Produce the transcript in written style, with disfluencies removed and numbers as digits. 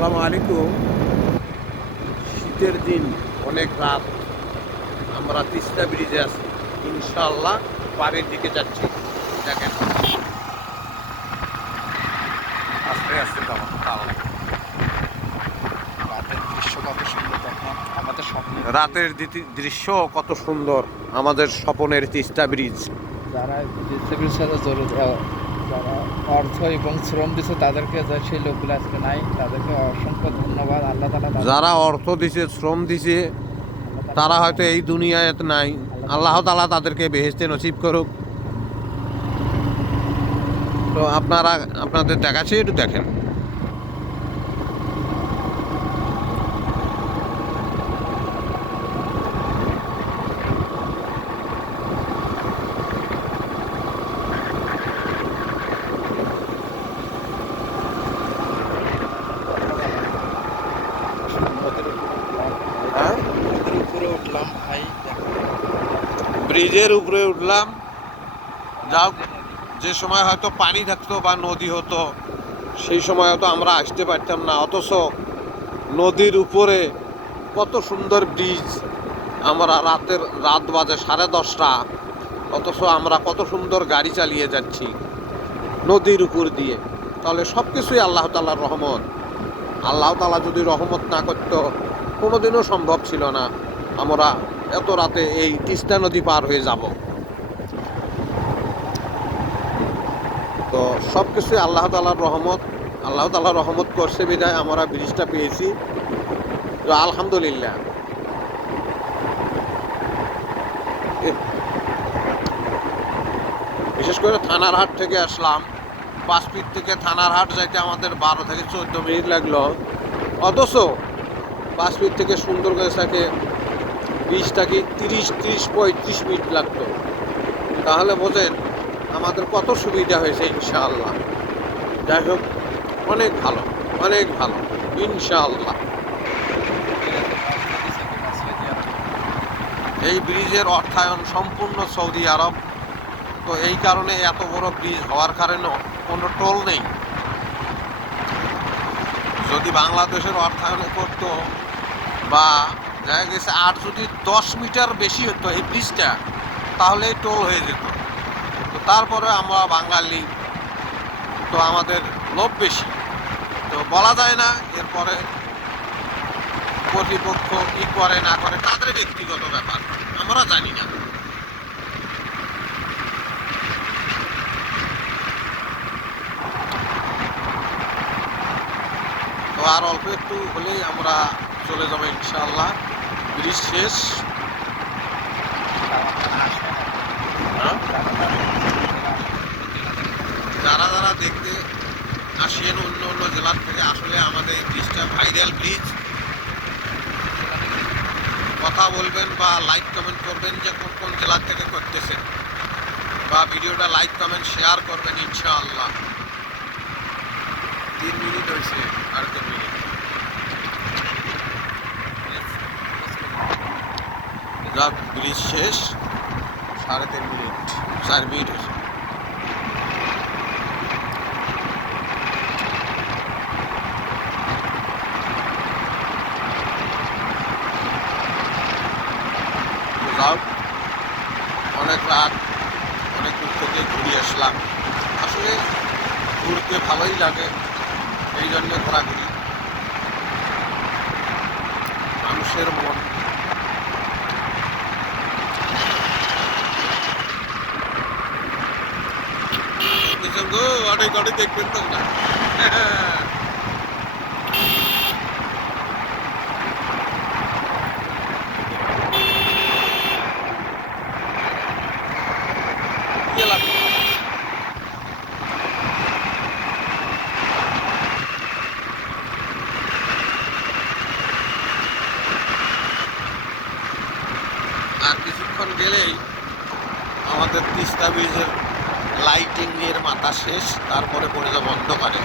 আসসালামু আলাইকুম। শীতের দিন, অনেক রাত, আমরা তিস্তা ব্রিজে আছি। ইনশাআল্লাহ বাড়ির দিকে যাচ্ছি। দেখেন আস্তে আস্তে যাবো। রাতের দৃশ্য কত সুন্দর দেখেন, আমাদের স্বপ্নের রাতের দৃশ্য কত সুন্দর, আমাদের স্বপনের তিস্তা ব্রিজ। যারা বিজেপির সাথে জড়িত, যারা অর্থ এবং শ্রম দিচ্ছে তাদেরকে সেই লোকগুলো আজকে নাই, তাদেরকে অসংখ্য ধন্যবাদ। আল্লাহ তালা যারা অর্থ দিছে, শ্রম দিছে, তারা হয়তো এই দুনিয়ায় নাই। আল্লাহ তাআলা তাদেরকে বেহেশতে নসিব করুক। তো আপনাদের দেখাচ্ছি, একটু দেখেন। হ্যাঁ, উপরে উঠলাম ভাই, ব্রিজের উপরে উঠলাম। যাও, যে সময় হয়তো পানি থাকতো বা নদী হতো, সেই সময় হয়তো আমরা আসতে পারতাম না। অথচ নদীর উপরে কত সুন্দর ব্রিজ। আমরা রাত বাজে 10:30, অথচ আমরা কত সুন্দর গাড়ি চালিয়ে যাচ্ছি নদীর উপর দিয়ে। তাহলে সব কিছুই আল্লাহ তাআলার রহমত। আল্লাহ তাআলা যদি রহমত না করতো, কোনোদিনও সম্ভব ছিল না আমরা এত রাতে এই তিস্তা নদী পার হয়ে যাব। তো সব কিছুই আল্লাহ তাআলার রহমত। আল্লাহ তাআলা রহমত করছে বিধায় আমরা ব্রিজটা পেয়েছি। তো আলহামদুলিল্লাহ। বিশেষ করে থানার হাট থেকে আসলাম। 5 ফিট থেকে থানার হাট যাইতে আমাদের 12 থেকে 14 মিনিট লাগলো। অথচ 5 ফিট থেকে সুন্দরগঞ্জ থেকে 20 থেকে 35 মিনিট লাগতো। তাহলে বোঝেন আমাদের কত সুবিধা হয়েছে ইনশাআল্লাহ। যাই হোক, অনেক ভালো, অনেক ভালো ইনশাআল্লাহ। এই ব্রিজের অর্থায়ন সম্পূর্ণ সৌদি আরব। তো এই কারণে এত বড় ব্রিজ হওয়ার কারণেও কোনো টোল নেই। যদি বাংলাদেশের অর্থায়নে করতো বা দেখা গেছে আর যদি 10 মিটার বেশি হতো এই ব্রিজটা, তাহলে টোল হয়ে যেত। তো তারপরে আমরা বাঙালি, তো আমাদের লোভ বেশি, তো বলা যায় না। এরপরে কর্তৃপক্ষ কি করে না করে তাদের ব্যক্তিগত ব্যাপার, আমরা জানি না। তো আর অল্প একটু হলেই আমরা চলে যাবো ইনশাআল্লাহ। ব্রিজ শেষ। যারা যারা দেখতে আসেন অন্য অন্য জেলার থেকে, আসলে আমাদের এই ব্রিজটা ভাইরাল ব্রিজ। কথা বলবেন বা লাইক কমেন্ট করবেন যে কোন কোন জেলা থেকে করতেছেন, বা ভিডিওটা লাইক কমেন্ট শেয়ার করবেন ইনশাআল্লাহ। 3 মিনিট হয়েছে, আর 2 মিনিট। যাক, ব্রিজ শেষ। 3.5 মিনিট, 4 মিনিট হয়েছে। যাও, অনেক রাত, অনেক দূর থেকে ঘুরে আসলাম। আসলে ঘুরতে ভালোই লাগে, এই জন্য ঘোরাঘুরি। মানুষের মন অনেক অনেক দেখবেন তো না। আর কিছুক্ষণ গেলেই আমাদের তিস্তা ব্রিজের লাইটিং এর মাথা শেষ, তারপরে পড়ে যাবে অন্ধকারে।